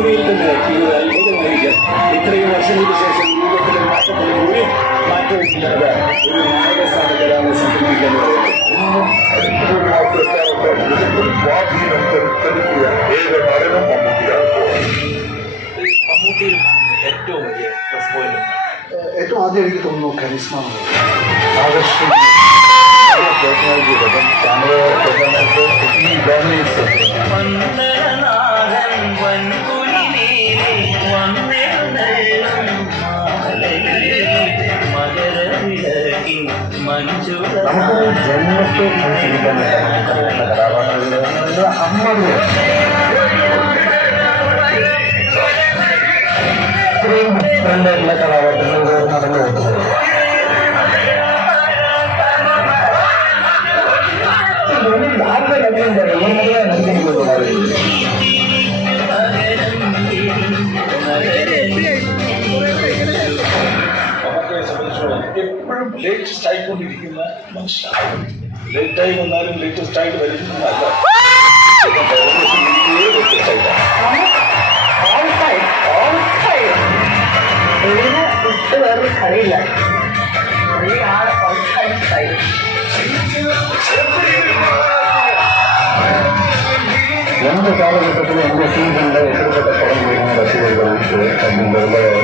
സിനിമയിൽ തന്നെ ഇത് അത്ഭുതമായിരിക്കും. ഇത്രയും വർഷങ്ങൾക്ക് ശേഷം ജീവിതത്തിലെ മാറ്റത്തിന് ഒരു മാറ്റവും ഇല്ലാതെ ഒരു നായകസ്ഥാന കലാവിനെ സംഘടിപ്പിക്കാൻ മമ്മൂട്ടിയിൽ ഏറ്റവും വലിയ പ്ലസ് പോയിന്റ് ഏറ്റവും ആദ്യം എനിക്ക് തോന്നുന്നു കരിസ്മ നമുക്ക് ജന്മത്തെ ജീവിക്കാൻ കഥാപാത്രങ്ങൾ അമ്മ ഇത്രയും ഡിഫറൻ്റായിട്ടുള്ള കഥാപാത്രങ്ങൾ നടന്നു പോകുന്നത് എപ്പോഴും ലേറ്റസ്റ്റ് ആയിക്കൊണ്ടിരിക്കുന്ന മനുഷ്യനാണ്. ലേറ്റായി വന്നാലും ലേറ്റസ്റ്റ് ആയിട്ട് വരുന്നതല്ല. കളിയില്ല ഞങ്ങളുടെ കാലഘട്ടത്തിൽ എൻ്റെ സീസണിലെ ഇഷ്ടപ്പെട്ട പടം വരുന്ന ബസ്സുകൾ ഉണ്ടായിരുന്നു.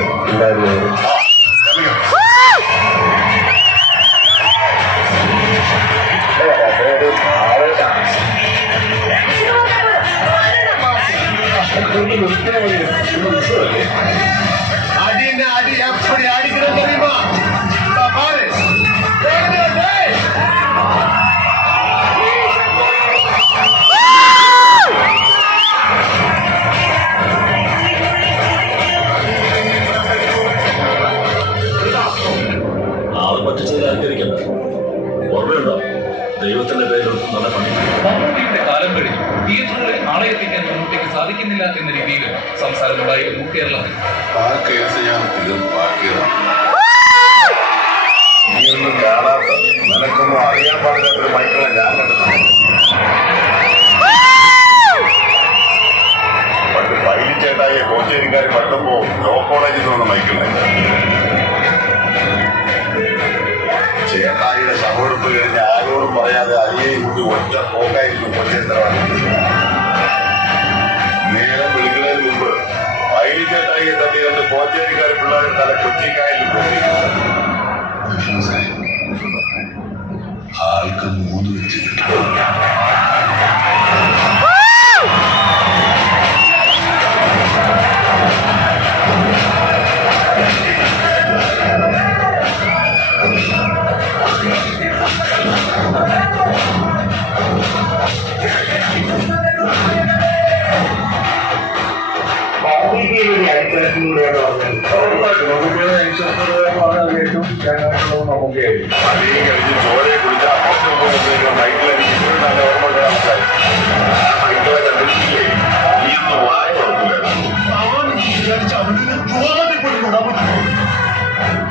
ദൈവത്തിന്റെ പേരിലൊന്നും നല്ല പണി. മമ്മൂട്ടിയുടെ കാലം കഴിഞ്ഞു തിയേറ്ററുകളിൽ ആളെ എത്തിക്കാൻ മമ്മൂട്ടിക്ക് സാധിക്കുന്നില്ല എന്ന രീതിയിൽ സംസാരമുണ്ടായിരുന്നു കേരളത്തിൽ. ആ കേസ് ഞാൻ തീർപ്പാക്കിയതാണ്. നീയൊന്നും കാണാത്ത നിനക്കൊന്നും അറിയാൻ പാടില്ലാത്തൊരു മൈക്കിളെ ഞാൻ കണ്ടത്. പണ്ട് പൈലി ചേട്ടായി കോച്ചേരിക്കാർ പണ്ടപ്പോ ലോ കോളേജിൽ വന്ന മൈക്കിളിനെ ചേട്ടായിയുടെ സഹോദരപ്പ് കഴിഞ്ഞ് ആരോടും പറയാതെ അരിയെ കൂട്ടി ഒറ്റ പോക്കായിരിക്കും കൊച്ചേത്രമാണ്. നേരം വിളിക്കുന്നതിന് മുമ്പ് പൈലി ചേട്ടായിയെ തട്ടി കണ്ട് കോച്ചേരിക്കാർ പിള്ളേരുടെ തല കൊച്ചിക്കായലിൽ പൊട്ടിക്കുന്നത്. ആൾക്ക് 3 വെച്ച് കിട്ടും. പണിയും കഴിഞ്ഞ് ചോരയെ കുടിച്ച് അപ്പുറത്ത് മൈക്കിളെ നല്ല ഓർമ്മ മൈക്കിളെ കണ്ടിട്ടില്ലേ? നീയൊന്നും വായ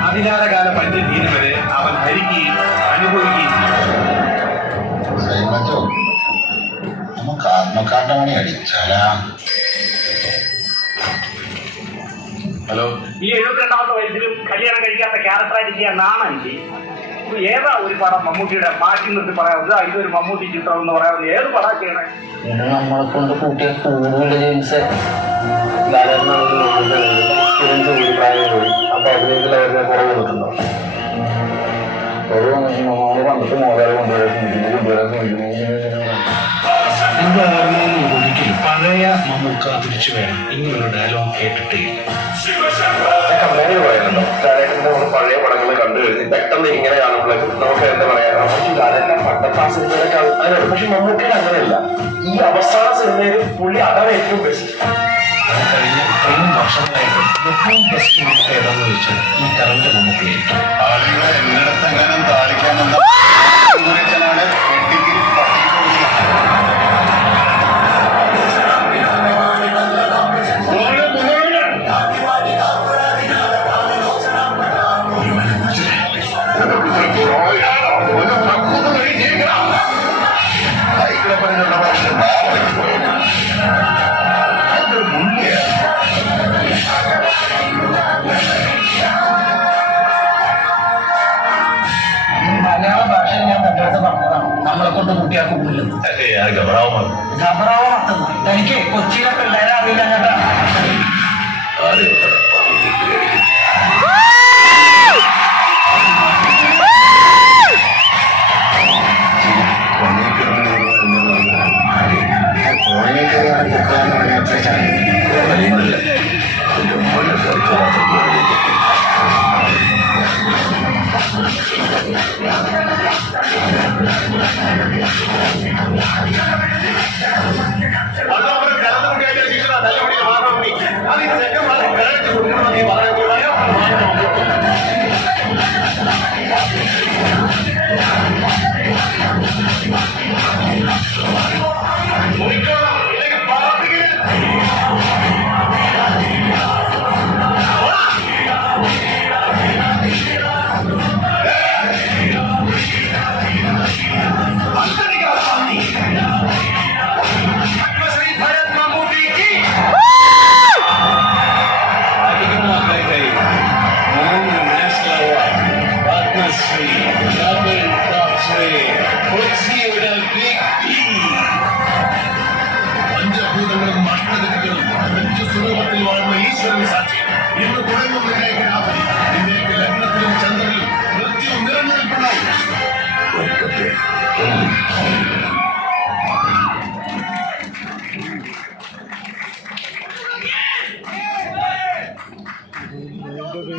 അധികാരകാല പഞ്ച തീരും വരെ അവൻ ഭരിക്കുകയും അനുഭവിക്കുകയും നമുക്ക് ആത്മകാട്ടമണി അടിച്ചാലാ. ഹലോ, ഈ 72ാമത്തെ വയസ്സിലും കല്യാണം കഴിക്കാത്ത ക്യാരക്ടറായിട്ട് ചെയ്യാൻ നാണെനിക്ക്. ഏതാ ഒരു പടം മമ്മൂട്ടിയുടെ മാറ്റി നിർത്തി പറയാവുന്നത്? ഇതൊരു മമ്മൂട്ടി ചിത്രം എന്ന് പറയാവുന്നത് ഏത് പടം ചെയ്യണേ? നമ്മളെ കൊണ്ട് കൂട്ടിയ കൂടുതൽ ജെയിംസ് പ്രായം പോയി. അപ്പൊ അതിലേക്ക് അവരുടെ കുറവ് കിട്ടുന്നുണ്ടോ? ഒരു പണ്ടത്തെ മോദാൽ ഒരിക്കലും പഴയ മമ്മൂക്ക തിരിച്ചു വേണം ഇങ്ങനൊരു ഡയലോഗ് കേട്ടിട്ടേ. കമ്പനി പറയുന്നുണ്ടോ ഡയറക്ടറിന്റെ നമ്മൾ പഴയ പടങ്ങൾ കണ്ടു കഴിഞ്ഞ് പെട്ടെന്ന് ഇങ്ങനെ കാണുമ്പോഴേക്കും നമുക്ക് എന്താ പറയാ, അതെല്ലാം പണ്ടത്തെ ആ സിനിമയിലൊക്കെ അതിനാണ്. പക്ഷെ മമ്മൂക്കയിൽ അങ്ങനെയല്ല. ഈ അവസാന സിനിമയിൽ പുള്ളി അതാണ് ഏറ്റവും ബെസ്റ്റ്. അത് കഴിഞ്ഞ ഇത്രയും വർഷങ്ങളായിട്ട് ഏറ്റവും ബെസ്റ്റ് മമ്മൂക്ക ഏതാന്ന് ചോദിച്ചാൽ ഈ കറണ്ട് മമ്മൂക്കയായിരിക്കും. ആളുകളെ എന്നിടത്തെങ്ങാനും താളിക്കാമെന്ന സൂര്യച്ചനാണ് വെട്ടിക്ക് ഞാൻ ഗബറാവുമാണ്. തനിക്ക് കൊച്ചിയിലൊക്കെ ഉണ്ടായാലും അറിയില്ല ചേട്ടാ. പഞ്ചഭൂതങ്ങളും അഷ്ടദിക്കുകളും സ്വരൂപത്തിൽ വാഴുന്ന ഈശ്വരൻ സാക്ഷി ഇന്ന് തുടങ്ങുന്ന നിന്നേക്ക് ലഗ്നത്തിലും ചന്ദ്രനിലും മൃത്യു നിറഞ്ഞു നിൽപ്പുണ്ടാവും.